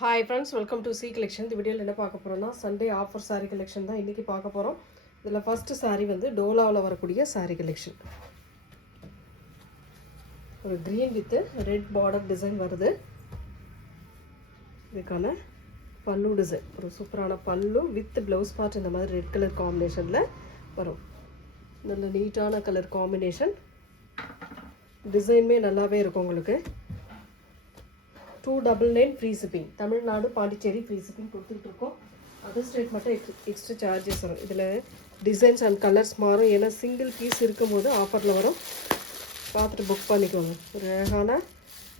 Hi friends, welcome to C collection. இந்த வீடியோவில் என்ன பார்க்க போகிறோம்னா சண்டே ஆஃபர் saree கலெக்ஷன் தான் இன்றைக்கி பார்க்க போகிறோம். இதில் ஃபஸ்ட்டு saree வந்து டோலாவில் வரக்கூடிய saree கலெக்ஷன். ஒரு green with red border design வருது. இதுக்கான பல்லு டிசைன் ஒரு சூப்பரான பல்லு வித் ப்ளவுஸ் பார்ட் இந்த மாதிரி ரெட் கலர் காம்பினேஷனில் வரும். நல்ல நீட்டான கலர் காம்பினேஷன், டிசைனுமே நல்லாவே இருக்கும். உங்களுக்கு 299 free shipping. Tamil Nadu Pondicherry free shipping கொடுத்துட்டு இருக்கோம். அதர் ஸ்டேட் மட்டும் எக்ஸ்ட்ரா சார்ஜஸ் வரும். இதில் டிசைன்ஸ் அண்ட் கலர்ஸ் மாறும், ஏன்னா சிங்கிள் பீஸ் இருக்கும் போது ஆஃபரில் வரும். பார்த்துட்டு புக் பண்ணிக்கோங்க. ஒரு அழகான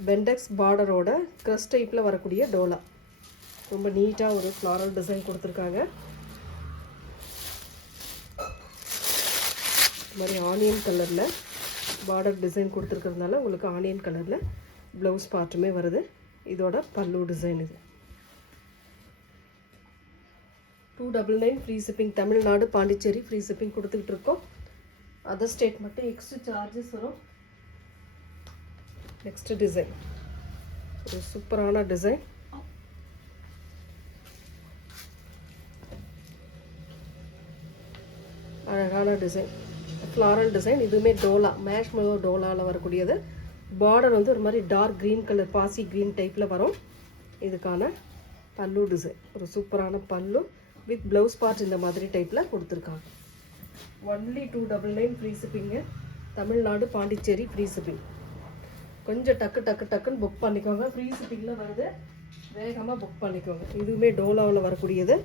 பெண்டெக்ஸ் பார்டரோட க்ரஸ் டைப்பில் வரக்கூடிய டோலா, ரொம்ப நீட்டாக ஒரு ஃப்ளாரல் டிசைன் கொடுத்துருக்காங்க. இது மாதிரி ஆனியன் கலரில் பார்டர் டிசைன் கொடுத்துருக்கிறதுனால உங்களுக்கு ஆனியன் கலரில் ப்ளவுஸ் பார்ட்டுமே வருது. இதோட பல்லு டிசைன் இது 299 free shipping. Tamil Nadu Pondicherry free shipping கொடுத்துக்கிட்டு இருக்கோம். அதர் ஸ்டேட் மட்டும் எக்ஸ்ட்ரா சார்ஜஸ் வரும். நெக்ஸ்ட் டிசைன் ஒரு சூப்பரான டிசைன். அழகான டிசைன், ஃப்ளாரல் டிசைன். இதுவுமே டோலா, மேஷ் மெலோ டோலாவில் வரக்கூடியது. பார்டர் வந்து ஒரு மாதிரி டார்க் க்ரீன் கலர் பாசி க்ரீன் டைப்பில் வரும். இதுக்கான பல்லு டிசைன் ஒரு சூப்பரான பல்லு வித் ப்ளவுஸ் பார்ட் இந்த மாதிரி டைப்பில் கொடுத்துருக்காங்க. Only 299 free shipping. Tamil Nadu Pondicherry free shipping. கொஞ்சம் டக்குன்னு புக் பண்ணிக்கோங்க. ஃப்ரீ ஷிப்பிங்கில் வருது, வேகமாக புக் பண்ணிக்கோங்க. இதுவுமே டோலாவில் வரக்கூடியது.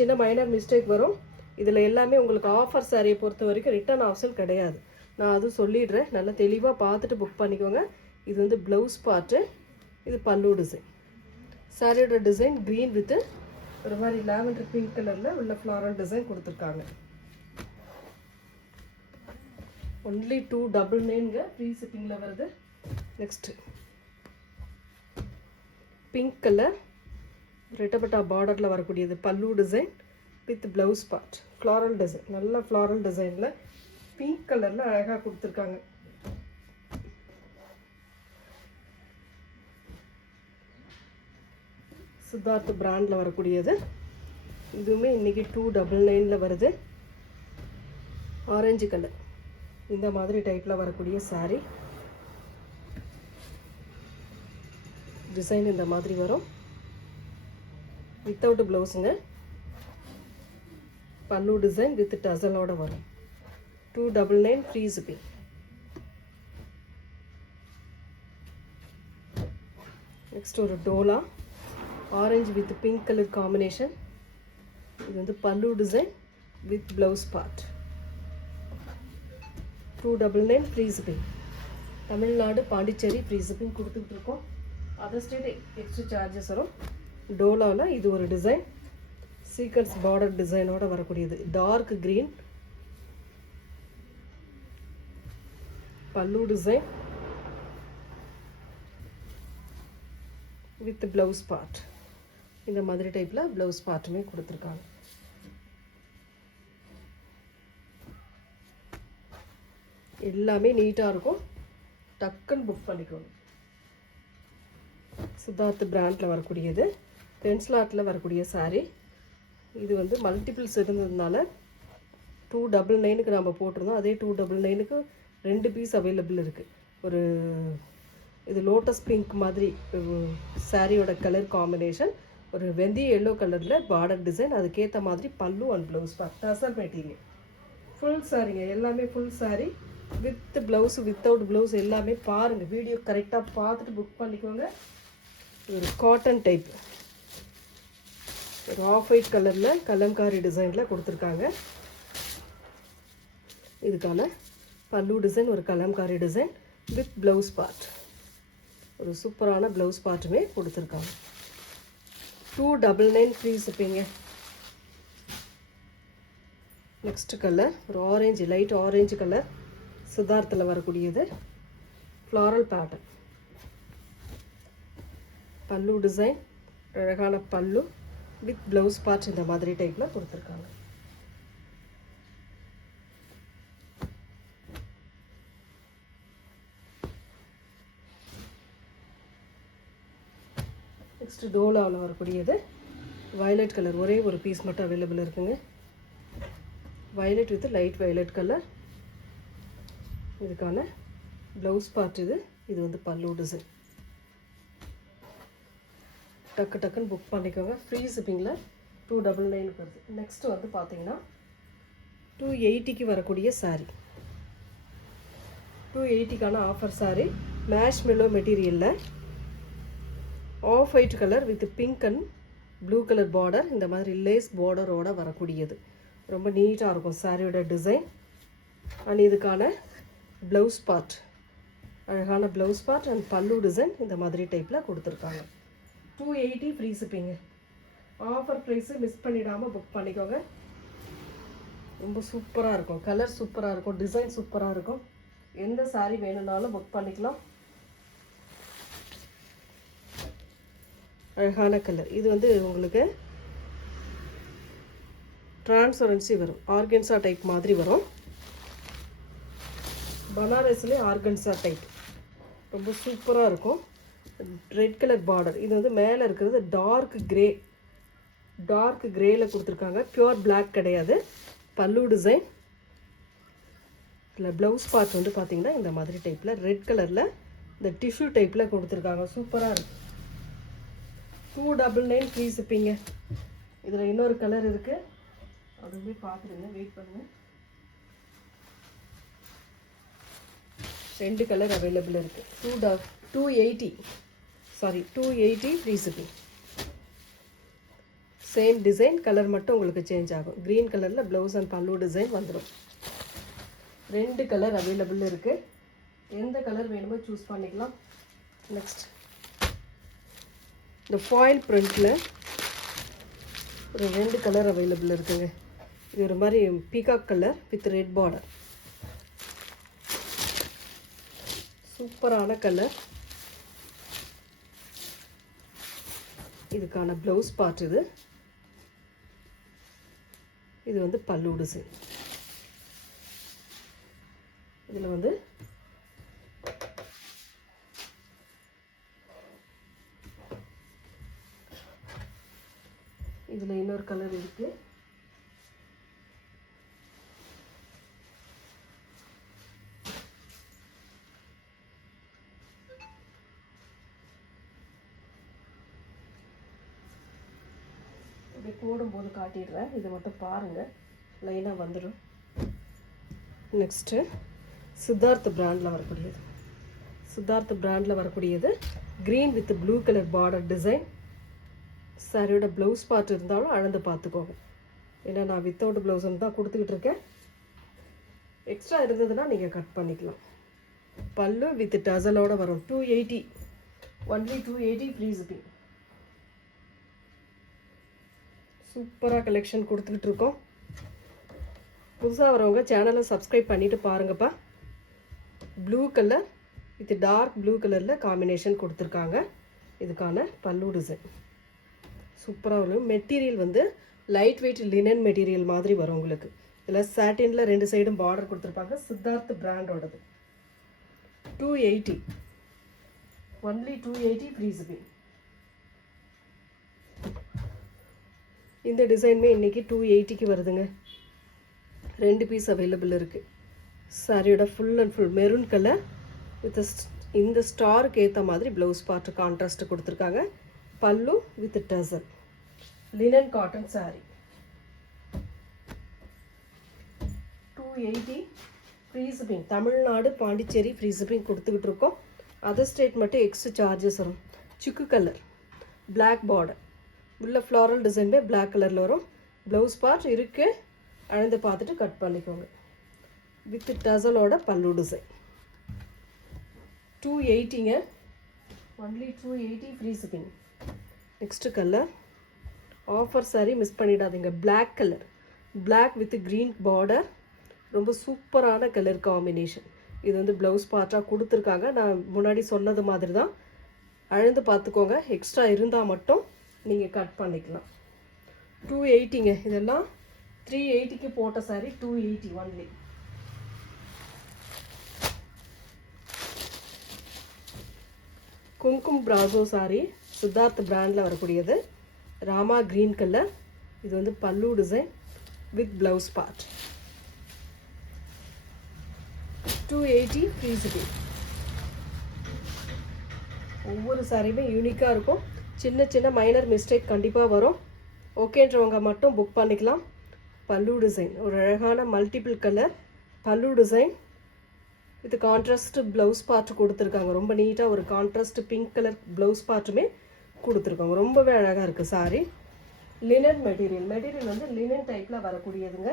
சின்ன மைனர் மிஸ்டேக் வரும். இதில் எல்லாமே உங்களுக்கு ஆஃபர் சாரியை பொறுத்த வரைக்கும் ரிட்டர்ன் ஆப்ஷன் கிடையாது. நான் அதுவும் சொல்லிடுறேன், நல்லா தெளிவாக பார்த்துட்டு புக் பண்ணிக்கோங்க. இது வந்து ப்ளவுஸ் பார்ட்டு, இது பல்லு டிசைன். சாரியோட டிசைன் க்ரீன் வித்து ஒரு மாதிரி லாவெண்டர் பிங்க் கலரில் உள்ள ஃப்ளாரல் டிசைன் கொடுத்துருக்காங்க. ஒன்லி 299ங்க ஃப்ரீ ஷிப்பிங்கில் வருது. நெக்ஸ்ட்டு பிங்க் கலர் ரெட்டப்பட்டா பார்டரில் வரக்கூடியது பல்லு design with blouse part floral design. நல்ல ஃப்ளாரல் டிசைனில் பிங்க் கலரில் அழகாக கொடுத்துருக்காங்க. சித்தார்த் பிராண்டில் வரக்கூடியது. இதுவுமே இன்றைக்கி 299ல் வருது. ஆரஞ்சு கலர் இந்த மாதிரி டைப்பில் வரக்கூடிய saree டிசைன் இந்த மாதிரி வரும். வித்தவுட் ப்ளவுஸுங்க. பல்லு டிசைன் வித் டசலோட வரும். 299 ஃப்ரீ ஷிப்பிங். நெக்ஸ்ட் ஒரு Dola orange with pink colour combination. இது வந்து பல்லு design with blouse part. 299 free shipping. Tamil Nadu Pondicherry free shipping கொடுத்துக்கிட்டு இருக்கோம். அதர் ஸ்டேட் எக்ஸ்ட்ரா சார்ஜஸ் வரும். டோலாவில் இது ஒரு டிசைன், சீக்வன்ஸ் பார்டர் டிசைனோட வரக்கூடியது. டார்க் க்ரீன் பல்லு டிசைன் வித் ப்ளவுஸ் பார்ட். இந்த மாதிரி டைப்பில் ப்ளவுஸ் பார்ட்டுமே கொடுத்துருக்காங்க. எல்லாமே நீட்டாக இருக்கும். டக்குன்னு புக் பண்ணிக்கோங்க. சித்தார்த் பிராண்டில் வரக்கூடியது, பென்ஸ்லாட்டில் வரக்கூடிய saree. இது வந்து மல்டிபிள்ஸ் இருந்ததுனால 299க்கு நம்ம போட்டிருந்தோம். அதே 299க்கு 2 பீஸ் அவைலபிள் இருக்குது. ஒரு இது லோட்டஸ் பிங்க் மாதிரி சாரியோட கலர் காம்பினேஷன், ஒரு வெந்தய எல்லோ கலரில் பார்டர் டிசைன், அதுக்கேற்ற மாதிரி pallu and blouse part. Tassel material full சாரிங்க, எல்லாமே full sari with blouse without blouse எல்லாமே பாருங்கள். வீடியோ கரெக்டாக பார்த்துட்டு புக் பண்ணிக்கோங்க. ஒரு காட்டன் டைப், ஒரு ஆஃப் ஒயிட் கலரில் கலம்காரி டிசைனில் கொடுத்துருக்காங்க. இதுக்கான பல்லு டிசைன் ஒரு kalamkari design with blouse part. ஒரு சூப்பரான ப்ளவுஸ் பார்ட்டுமே கொடுத்துருக்காங்க. 299 ஃப்ரீ ஷிப்பிங்க. நெக்ஸ்ட் கலர் ஒரு ஆரஞ்சு, லைட் ஆரஞ்சு கலர், சித்தார்த்தில் வரக்கூடியது. ஃப்ளாரல் பேட்டர்ன் பல்லு டிசைன், அழகான பல்லு வித் ப்ளவுஸ் பார்ட் இந்த மாதிரி டைப்பில் கொடுத்துருக்காங்க. நெக்ஸ்ட்டு டோலாவில் வரக்கூடியது வயலட் கலர், ஒரே ஒரு பீஸ் மட்டும் அவைலபிள் இருக்குங்க. Violet with light violet colour. இதுக்கான ப்ளவுஸ் பார்ட் இது. இது வந்து பல்லு டிசைன். டக்கு டக்குன்னு புக் பண்ணிக்கோங்க. ஃப்ரீ ஷிப்பிங்கில் 299 வருது. நெக்ஸ்ட்டு வந்து பார்த்தீங்கன்னா 280க்கு வரக்கூடிய சாரீ. 280க்கான ஆஃபர் சாரீ மேஷ் மெல்லோ மெட்டீரியலில் off white colour with pink and blue colour border, இந்த மாதிரி லேஸ் பார்டரோடு வரக்கூடியது. ரொம்ப நீட்டாக இருக்கும் சாரியோட டிசைன். அண்ட் இதுக்கான ப்ளவுஸ் பார்ட், அழகான blouse part and pallu design இந்த மாதிரி டைப்பில் கொடுத்துருக்காங்க. 280 free shipping. Offer price miss பண்ணிடாமல் புக் பண்ணிக்கோங்க. ரொம்ப சூப்பராக இருக்கும், கலர் சூப்பராக இருக்கும், டிசைன் சூப்பராக இருக்கும். எந்த சாரீ வேணும்னாலும் புக் பண்ணிக்கலாம். அழகான கலர். இது வந்து உங்களுக்கு டிரான்ஸ்பரன்சி வரும், ஆர்கன்சா டைப் மாதிரி வரும். பனாரஸ்லேயே ஆர்கன்சா டைப் ரொம்ப சூப்பராக இருக்கும். Red colour border. இது வந்து மேலே இருக்கிறது டார்க் கிரேயில் கொடுத்துருக்காங்க. பியூர் பிளாக் கிடையாது. பல்லு டிசைன். இதில் ப்ளவுஸ் பார்ட் வந்து பார்த்திங்கன்னா இந்த மாதிரி டைப்பில் ரெட் கலரில் இந்த டிஷ்யூ டைப்பில் கொடுத்துருக்காங்க. சூப்பராக இருக்குது. 299 ஃப்ரீ ஷிப்பிங்க. இதில் இன்னொரு கலர் இருக்குது, அதுவுமே பார்த்துடுங்க, வெயிட் பண்ணுங்கள். 2 கலர் அவைலபிள் இருக்குது. 280 free shipping. Same design, colour மட்டும் உங்களுக்கு சேஞ்ச் ஆகும். க்ரீன் கலரில் ப்ளவுஸ் அண்ட் பல்லு டிசைன் வந்துடும். 2 கலர் அவைலபிள் இருக்குது. எந்த கலர் வேணுமோ சூஸ் பண்ணிக்கலாம். நெக்ஸ்ட் இந்த ஃபாயில் பிரிண்டில் ஒரு 2 கலர் அவைலபிள் இருக்குங்க. இது ஒரு மாதிரி peacock colour with red border. சூப்பரான கலர். இதுக்கான ப்ளவுஸ் பார்ட் இது. இது வந்து பல்லு டிசைன். இதில் வந்து இதில் இன்னொரு கலர் இருக்குது. இப்படி போடும்போது காட்டிடுறேன், இதை மட்டும் பாருங்கள், லைனாக வந்துடும். நெக்ஸ்ட்டு சித்தார்த் பிராண்டில் வரக்கூடியது green with blue colour border design. சாரியோட ப்ளவுஸ் பார்ட் இருந்தாலும் அளந்து பார்த்துக்கோங்க. ஏன்னா நான் வித்தவுட் ப்ளவுஸ்ன்னு தான் கொடுத்துக்கிட்டு இருக்கேன். எக்ஸ்ட்ரா இருந்ததுன்னா நீங்கள் கட் பண்ணிக்கலாம். பல்லு வித் டசலோடு வரும். 280, ஒன்லி 280 ஃப்ரீ ஷிப்பிங். சூப்பராக கலெக்ஷன் கொடுத்துக்கிட்டு இருக்கோம். புதுசாக வரவங்க சேனலை சப்ஸ்கிரைப் பண்ணிவிட்டு பாருங்கப்பா. Blue colour with dark blue கலரில் காம்பினேஷன் கொடுத்துருக்காங்க. இதுக்கான பல்லு டிசைன் சூப்பராக வரும். மெட்டீரியல் வந்து லைட் வெயிட் லினன் மெட்டீரியல் மாதிரி வரும் உங்களுக்கு. இதில் சாட்டினில் 2 சைடும் பார்டர் கொடுத்துருப்பாங்க. சித்தார்த் பிராண்டோடது. 280, only 280 free shipping. இந்த டிசைனுமே இன்றைக்கி 280க்கு வருதுங்க. 2 பீஸ் அவைலபிள் இருக்குது. சாரியோட full and full maroon colour with இந்த ஸ்டாருக்கு ஏற்ற மாதிரி ப்ளவுஸ் பார்ட் கான்ட்ராஸ்ட் கொடுத்துருக்காங்க. பல்லு with டசல். Linen cotton sorry. 280 free shipping. Tamil Nadu, Pondicherry free shipping கொடுத்துக்கிட்டு இருக்கோம். அதர் ஸ்டேட் மட்டும் எக்ஸ்ட்ரா சார்ஜஸ் வரும். சிக்கு கலர், பிளாக் பார்டர், உள்ள ஃப்ளாரல் டிசைன்பே பிளாக் கலரில் வரும். ப்ளவுஸ் பார்ட் இருக்குது, அளந்து பார்த்துட்டு கட் பண்ணிக்கோங்க. வித் டசலோட பல்லு டிசைன். 280ங்க, only 280 free shipping. Next colour offer sari miss பண்ணிடாதீங்க. Black colour, black with green border. ரொம்ப சூப்பரான கலர் காம்பினேஷன். இது வந்து ப்ளவுஸ் பார்ட்டாக கொடுத்துருக்காங்க. நான் முன்னாடி சொன்னது மாதிரி தான். அளந்து பார்த்துக்கோங்க. எக்ஸ்ட்ரா இருந்தால் மட்டும் நீங்கள் கட் பண்ணிக்கலாம். 280ங்க. இதெல்லாம் 380க்கு போட்ட sorry. 280 only. Kumkum brasso sorry Siddharth பிராண்டில் வரக்கூடியது. Rama green colour. இது வந்து பல்லு design with blouse part. 280 free shipping. ஒவ்வொரு சாரியுமே யூனிக்காக இருக்கும். சின்ன சின்ன மைனர் மிஸ்டேக் கண்டிப்பாக வரும். ஓகேன்றவங்க மட்டும் புக் பண்ணிக்கலாம். பல்லு டிசைன் ஒரு அழகான மல்டிபிள் கலர் பல்லு design with contrast blouse part கொடுத்துருக்காங்க. ரொம்ப நீட்டாக ஒரு கான்ட்ராஸ்ட் பிங்க் கலர் ப்ளவுஸ் பார்ட்டுமே கொடுத்துருக்காங்க. ரொம்பவே அழகாக இருக்குது சாரி. லினன் மெட்டீரியல் வந்து லினன் டைப்பில் வரக்கூடியதுங்க.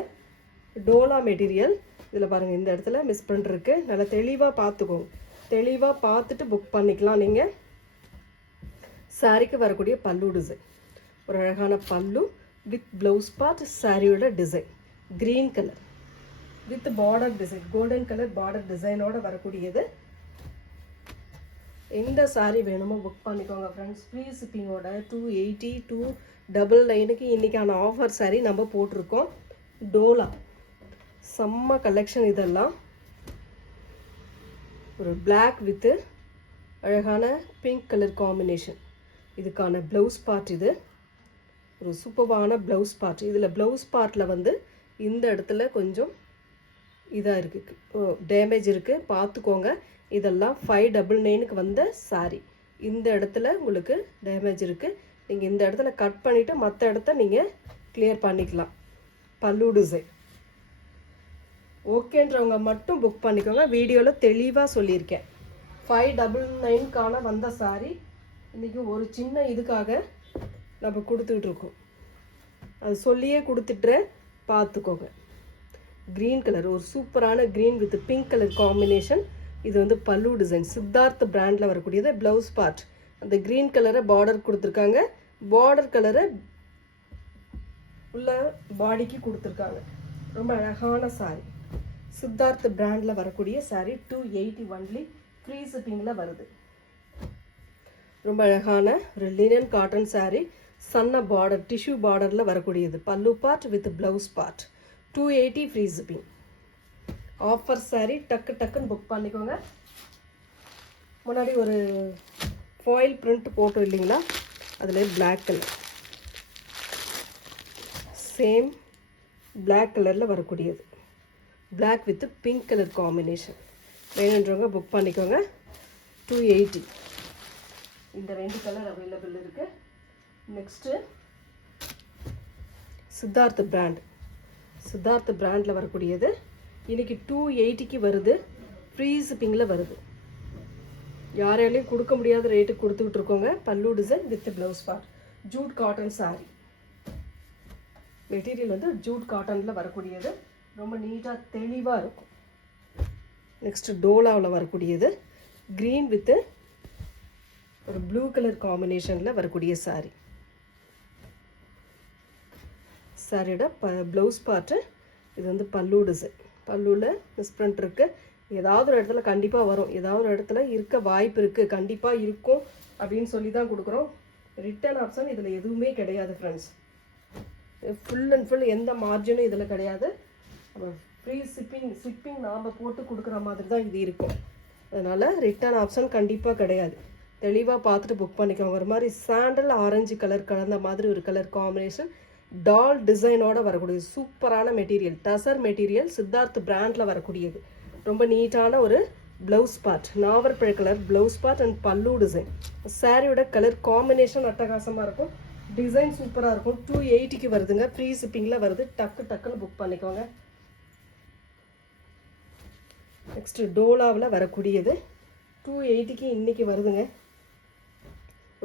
டோலா மெட்டீரியல். இதில் பாருங்கள், இந்த இடத்துல மிஸ் பண்ணிருக்கு. நல்லா தெளிவாக பார்த்துக்கோங்க. தெளிவாக பார்த்துட்டு புக் பண்ணிக்கலாம் நீங்கள். சாரிக்கு வரக்கூடிய பல்லு டிசைன் ஒரு அழகான பல்லு வித் ப்ளவுஸ் பார்ட். சாரியோட design green colour with border design, golden colour border டிசைனோட வரக்கூடியது. எந்த சாரி வேணுமோ புக் பண்ணிக்கோங்க ஃப்ரெண்ட்ஸ். ஃப்ரீ ஷிப்பிங்கோட 280 299க்கு இன்றைக்கான ஆஃபர் சாரி நம்ம போட்டிருக்கோம். டோலா செம்ம கலெக்ஷன். இதெல்லாம் ஒரு பிளாக் வித்து அழகான பிங்க் கலர் காம்பினேஷன். இதுக்கான ப்ளவுஸ் பார்ட். இது ஒரு சூப்பரான ப்ளவுஸ் பார்ட். இதில் ப்ளவுஸ் பார்ட்டில் வந்து இந்த இடத்துல கொஞ்சம் இதாக இருக்குது, டேமேஜ் இருக்குது, பார்த்துக்கோங்க. இதெல்லாம் 599க்கு வந்த சாரி. இந்த இடத்துல உங்களுக்கு டேமேஜ் இருக்குது. நீங்கள் இந்த இடத்துல கட் பண்ணிவிட்டு மற்ற இடத்த நீங்கள் கிளியர் பண்ணிக்கலாம். பல்லு டிசைன் ஓகேன்றவங்க மட்டும் புக் பண்ணிக்கோங்க. வீடியோவில் தெளிவாக சொல்லியிருக்கேன். 599க்கான வந்த சாரி இன்றைக்கி ஒரு சின்ன இதுக்காக நம்ம கொடுத்துக்கிட்டு இருக்கோம். அது சொல்லியே கொடுத்துட்றேன், பார்த்துக்கோங்க. க்ரீன் கலர் ஒரு சூப்பரான green with pink colour combination. இது வந்து பல்லு டிசைன் சித்தார்த் பிராண்டில் வரக்கூடியது. ப்ளவுஸ் பார்ட் அந்த க்ரீன் கலரை பார்டர் கொடுத்துருக்காங்க. பார்டர் கலரை உள்ள பாடிக்கு கொடுத்துருக்காங்க. ரொம்ப அழகான சாரி. சித்தார்த் பிராண்டில் வரக்கூடிய சாரி 280 ஒன்லி. ஃப்ரீ ஷிப்பிங்கில் வருது. ரொம்ப அழகான ஒரு லினன் காட்டன் சாரி. சன்ன பார்டர் டிஷ்யூ பார்டரில் வரக்கூடியது. பல்லு part with blouse part. 280 free shipping. Offer sorry டக்குன்னு புக் பண்ணிக்கோங்க. முன்னாடி ஒரு ஃபாயில் பிரிண்ட் போட்டோம் இல்லைங்களா, அதில் பிளாக் கலர் சேம் பிளாக் கலரில் வரக்கூடியது. Black with pink colour combination. வேணுன்றவங்க புக் பண்ணிக்கோங்க. 280. இந்த 2 கலர் அவைலபிள் இருக்குது. நெக்ஸ்ட்டு சித்தார்த் பிராண்டில் வரக்கூடியது. இன்றைக்கி 280க்கு வருது. ஃப்ரீ ஷிப்பிங்கில் வருது. யாராலையும் கொடுக்க முடியாத ரேட்டுக்கு கொடுத்துக்கிட்டு இருக்கோங்க. பல்லு design with blouse part. Jude cotton sorry. Material வந்து ஜூட் காட்டனில் வரக்கூடியது. ரொம்ப நீட்டாக தெளிவாக இருக்கும். நெக்ஸ்ட்டு டோலாவில் வரக்கூடியது. க்ரீன் வித்து ஒரு ப்ளூ கலர் காம்பினேஷனில் வரக்கூடிய சாரி. சாரியோட ப்ளவுஸ் பார்ட்டு. இது வந்து பல்லு டிசைன். பல்லுவில் மிஸ் பிரிண்ட் இருக்குது. ஏதாவது ஒரு இடத்துல கண்டிப்பாக வரும், ஏதாவது ஒரு இடத்துல இருக்க வாய்ப்பு இருக்குது, கண்டிப்பாக இருக்கும் அப்படின்னு சொல்லி தான் கொடுக்குறோம். ரிட்டர்ன் ஆப்ஷன் இதில் எதுவுமே கிடையாது ஃப்ரெண்ட்ஸ். ஃபுல் அண்ட் ஃபுல் எந்த மார்ஜினும் இதில் கிடையாது. ஃப்ரீ ஷிப்பிங் நாம் போட்டு கொடுக்குற மாதிரி தான் இது இருக்கும். அதனால் ரிட்டர்ன் ஆப்ஷன் கண்டிப்பாக கிடையாது. தெளிவாக பார்த்துட்டு புக் பண்ணிக்கோங்க. ஒரு மாதிரி சாண்டல் ஆரஞ்சு கலர் கலந்த மாதிரி ஒரு கலர் காம்பினேஷன். டால் டிசைனோட வரக்கூடியது. சூப்பரான மெட்டீரியல். டசர் மெட்டீரியல். சித்தார்த் பிராண்டில் வரக்கூடியது. ரொம்ப நீட்டான ஒரு ப்ளவுஸ் பார்ட். நாவற்பழ colour blouse part and pallu design. சாரியோட கலர் காம்பினேஷன் அட்டகாசமாக இருக்கும். டிசைன் சூப்பராக இருக்கும். 280க்கு வருதுங்க. ஃப்ரீ ஷிப்பிங்கில் வருது. டக்குன்னு புக் பண்ணிக்கோங்க. நெக்ஸ்ட்டு டோலாவில் வரக்கூடியது 280க்கு இன்றைக்கி வருதுங்க.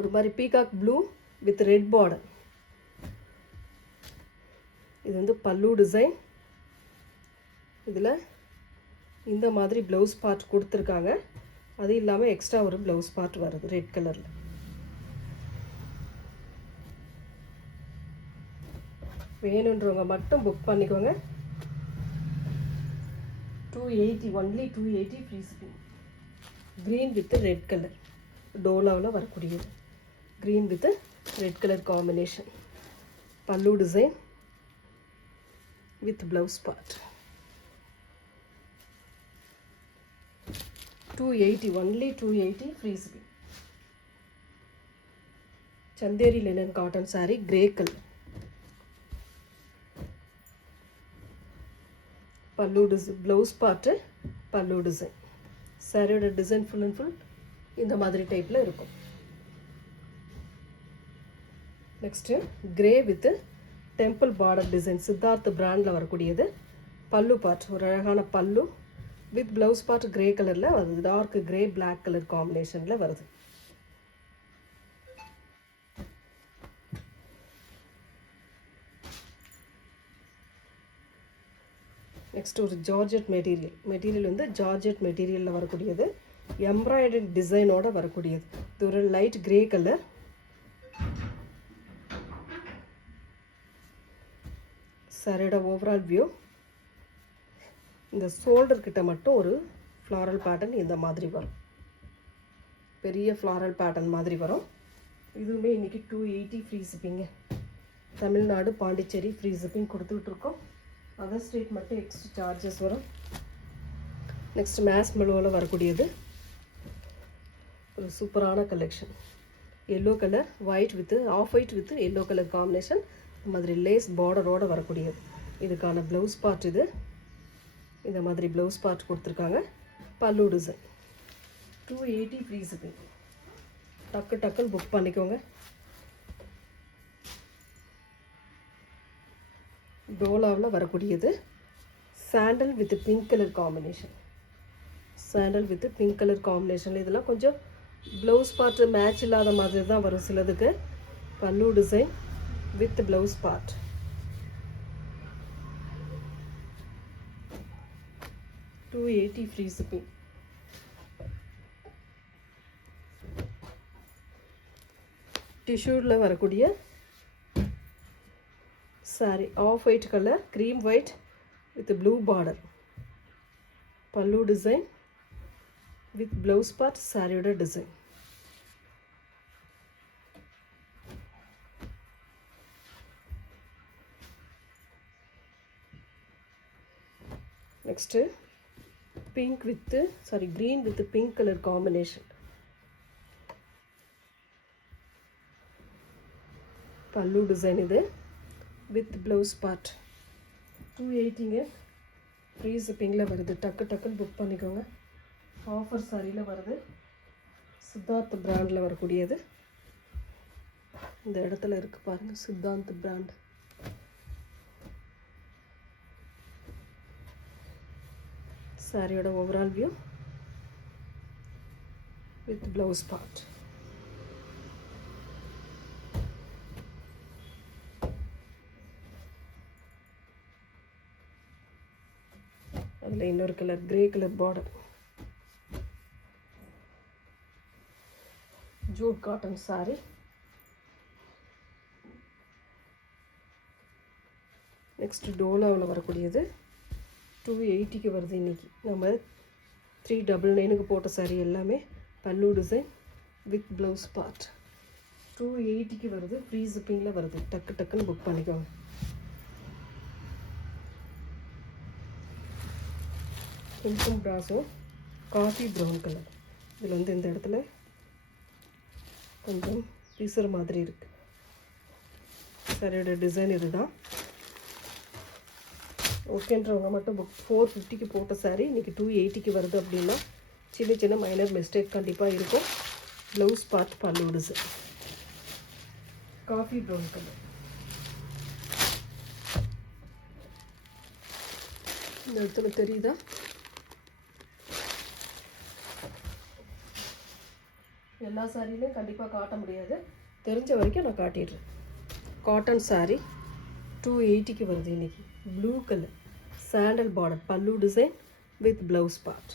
ஒரு மாதிரி peacock blue with red border. இது வந்து பல்லு டிசைன். இதில் இந்த மாதிரி ப்ளவுஸ் பார்ட் கொடுத்துருக்காங்க. அது இல்லாமல் எக்ஸ்ட்ரா ஒரு ப்ளவுஸ் பார்ட் வருது ரெட் கலரில். வேணுன்றவங்க மட்டும் புக் பண்ணிக்கோங்க. 280 only. 280 free shipping. Green with red colour டோலாவில் வரக்கூடியது. Green with red colour combination. Pallu design with blouse part. 280 only. 280 free shipping. Chanderi linen cotton saree grey colour. பல்லு design, blouse part, pallu design. சாரியோட design full and full இந்த மாதிரி டைப்பில் இருக்கும். Next grey with temple border design, Siddharth பிராண்டில் வரக்கூடியது. பல்லு part ஒரு அழகான pallu with blouse part grey கலரில் வருது. டார்க் கிரே பிளாக் கலர் காம்பினேஷனில் வருது. நெக்ஸ்ட் ஒரு ஜார்ஜெட் மெட்டீரியல் வந்து ஜார்ஜெட் மெட்டீரியலில் வரக்கூடியது. எம்ப்ராய்டரி டிசைனோட வரக்கூடியது. இது ஒரு லைட் கிரே கலர். சாரியோட ஓவரால் வியூ. இந்த ஷோல்டர் கிட்ட மட்டும் ஒரு ஃப்ளாரல் பேட்டர்ன் இந்த மாதிரி வரும். பெரிய ஃப்ளாரல் பேட்டர்ன் மாதிரி வரும். இதுவுமே இன்றைக்கி 280 free shipping. Tamil Nadu Pondicherry free shipping கொடுத்துட்ருக்கோம். அதர் ஸ்டேட் மட்டும் எக்ஸ்ட்ரா சார்ஜஸ் வரும். நெக்ஸ்ட் மேஸ் மெலோவில் வரக்கூடியது ஒரு சூப்பரான collection. Yellow colour white with off white with yellow colour combination. இந்த மாதிரி லேஸ் பார்டரோடு வரக்கூடியது. இதுக்கான ப்ளவுஸ் பார்ட் இது. இந்த மாதிரி ப்ளவுஸ் பார்ட் கொடுத்துருக்காங்க. பல்லு டிசைன். 280 free shipping. டக்குன்னு புக் பண்ணிக்கோங்க. டோலாவில் வரக்கூடியது sandal with pink colour combination. Sandal with pink colour combination. இதெல்லாம் கொஞ்சம் ப்ளவுஸ் பார்ட்டு மேட்ச் இல்லாத மாதிரி தான் வரும் சிலதுக்கு. Pallu design with blouse part. $280 free shipping. டிஷ்யூவில் வரக்கூடிய sari off white colour, cream white with blue border. Pallu design with blouse part சாரியோட design. Next pink with green with pink colour combination. Pallu design இது with blouse part. 280ங்க. Free ஷிப்பிங்கில் வருது. டக்குன்னு book பண்ணிக்கோங்க. Offer சாரியில் வருது. சித்தார்த் பிராண்டில் வரக்கூடியது. இந்த இடத்துல இருக்குது பாருங்கள், சித்தார்த் பிராண்ட். சாரியோட overall view with blouse part. அதில் இன்னொரு colour grey colour border. Jute cotton sari. Next டோலாவில் வரக்கூடியது 280க்கு வருது. இன்றைக்கி நம்ம 399க்கு போட்ட சாரி எல்லாமே பல்லு டிசைன் வித் ப்ளவுஸ் பார்ட். 280க்கு வருது. ஃப்ரீ ஷிப்பிங்கில் வருது. டக்குன்னு புக் பண்ணிக்கோங்க. பிங்க்கும் ப்ராஸும் காஃபி ப்ரௌன் கலர். இதில் வந்து இந்த இடத்துல கொஞ்சம் பீசுற மாதிரி இருக்குது. சாரியோட டிசைன் இதுதான். ஓகேன்றவங்க மட்டும் புக். 450க்கு போட்ட சாரி இன்றைக்கி 280க்கு வருது அப்படின்னா சின்ன மைனர் மிஸ்டேக் கண்டிப்பாக இருக்கும். ப்ளவுஸ் பார்ட் பல்லு டிசைன். Coffee brown colour. இந்த இடத்துல தெரியுதா? எல்லா சாரியுமே கண்டிப்பாக காட்ட முடியாது. தெரிஞ்ச வரைக்கும் நான் காட்டிடுறேன். காட்டன் சாரி 280க்கு வருது இன்றைக்கி. Blue colour sandal border. Pallu design with blouse part.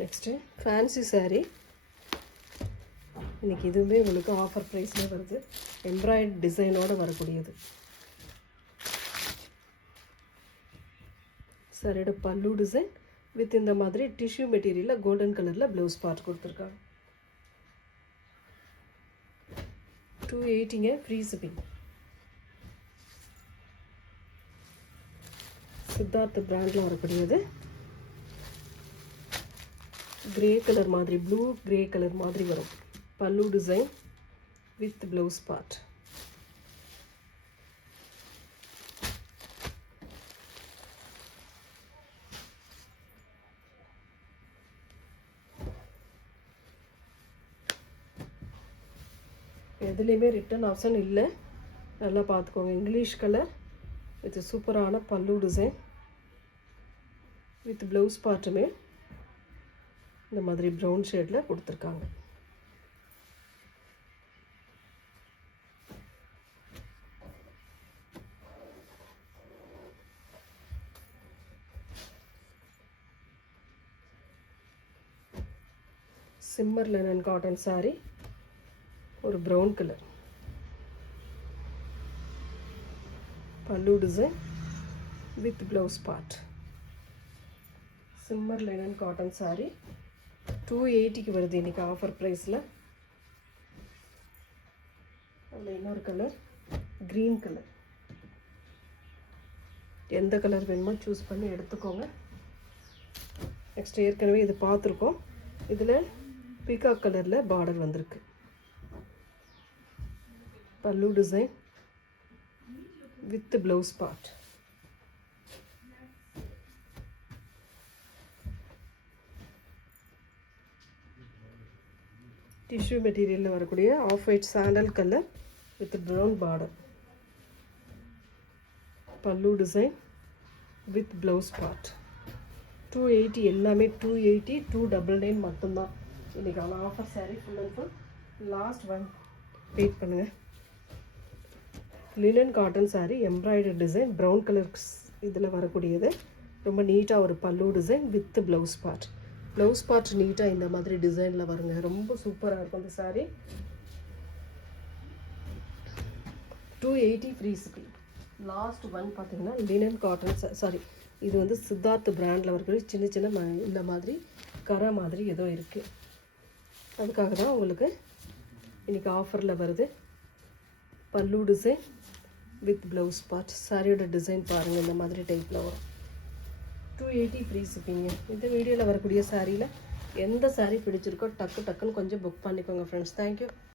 Next fancy sari. இன்றைக்கி இதுவுமே உங்களுக்கு ஆஃபர் ப்ரைஸ்லேயே வருது. எம்ப்ராய்டரி டிசைனோடு வரக்கூடியது. சாரியோட பல்லு டிசைன் வித் இந்த மாதிரி டிஷ்யூ மெட்டீரியலில் கோல்டன் கலரில் ப்ளவுஸ் பார்ட் கொடுத்துருக்காங்க. 280ங்க. Free shipping. சித்தார்த் பிராண்டில் வரக்கூடியது. கிரே கலர் மாதிரி, ப்ளூ கிரே கலர் மாதிரி வரும். பல்லு டிசைன் வித் ப்ளவுஸ் பார்ட். எதுலேயுமே ரிட்டன் ஆப்ஷன் இல்லை, நல்லா பார்த்துக்கோங்க. இங்கிலீஷ் கலர் வித் சூப்பரான பல்லு டிசைன் வித் ப்ளவுஸ் பார்ட்டுமே இந்த மாதிரி ப்ரௌன் ஷேடில் கொடுத்துருக்காங்க. சிம்மர் லினன் காட்டன் saree, ஒரு ப்ரௌன் கலர். பல்லு design with blouse part. Shimmer linen cotton saree 280க்கு வருது இன்றைக்கி ஆஃபர் ப்ரைஸில். அதில் இன்னொரு கலர் க்ரீன் கலர். எந்த கலர் வேணுமோ சூஸ் பண்ணி எடுத்துக்கோங்க. நெக்ஸ்ட் ஏற்கனவே இது பார்த்துருக்கோம். இதில் பீகாக் கலரில் பார்டர் வந்திருக்கு. Pallu design with blouse part. Tissue மெட்டீரியலில் வரக்கூடிய off white sandal colour with brown border. Pallu design with blouse part. 280 எல்லாமே 280, 299 மட்டும்தான் இன்றைக்கான offer saree. Full and full last one. Wait பண்ணுங்கள். Linen cotton saree embroidery design brown colour இதில் வரக்கூடியது. ரொம்ப நீட்டாக ஒரு pallu design with blouse part. Blouse part நீட்டாக இந்த மாதிரி டிசைனில் வருங்க. ரொம்ப சூப்பராக இருக்கும் இந்த saree. 280 free shipping. Last one பார்த்தீங்கன்னா லினன் காட்டன் சாரி, இது வந்து சித்தார்த் பிராண்டில் வரக்கூடிய சின்ன சின்ன இந்த மாதிரி கரை மாதிரி ஏதோ இருக்குது. அதுக்காக தான் உங்களுக்கு இன்றைக்கி ஆஃபரில் வருது. பல்லு டிசைன் வித் ப்ளவுஸ் பார்ட். சாரியோட டிசைன் பாருங்கள், இந்த மாதிரி டைப்பில் வரும். 280 ஃப்ரீ ஷிப்பிங்க. இந்த வீடியோவில் வரக்கூடிய சாரியில் எந்த சாரீ பிடிச்சிருக்கோ டக்குன்னு கொஞ்சம் புக் பண்ணிக்கோங்க ஃப்ரெண்ட்ஸ். தேங்க்யூ.